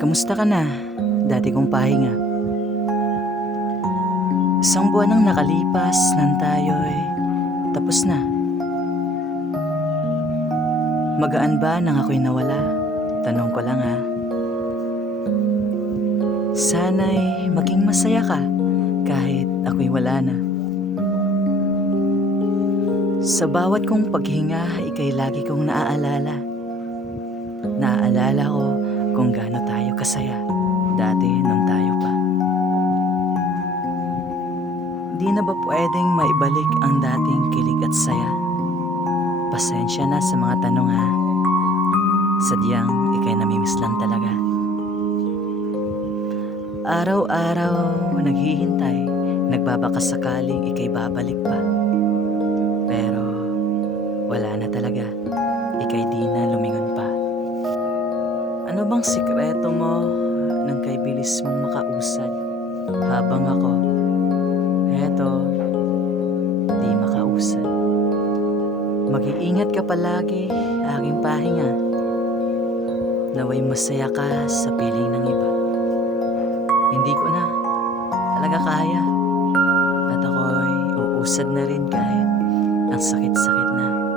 Kamusta ka na, dati kong pahinga? Isang buwan nang nakalipas nang tayo'y tapos na. Magaan ba nang ako'y nawala? Tanong ko lang ha. Sana'y maging masaya ka kahit ako'y wala na. Sa bawat kong paghinga, ika'y lagi kong naaalala. Naaalala ko kung gaano tayo kasaya dati nung tayo pa. Di na ba pwedeng maibalik ang dating kilig at saya? Pasensya na sa mga tanong ha. Sadyang ika'y namimiss lang talaga. Araw-araw naghihintay, nagbabaka sakaling ika'y babalik pa. Pero wala na talaga, ika'y di na lumingon pa. Ano bang sikreto mo nang kay bilis mong makausad? Habang ako, eto, di makausad. Mag-iingat ka palagi, aking pahinga. Naway masaya ka sa piling ng iba. Hindi ko na talaga kaya. At ako'y uusad na rin kahit ang sakit-sakit na.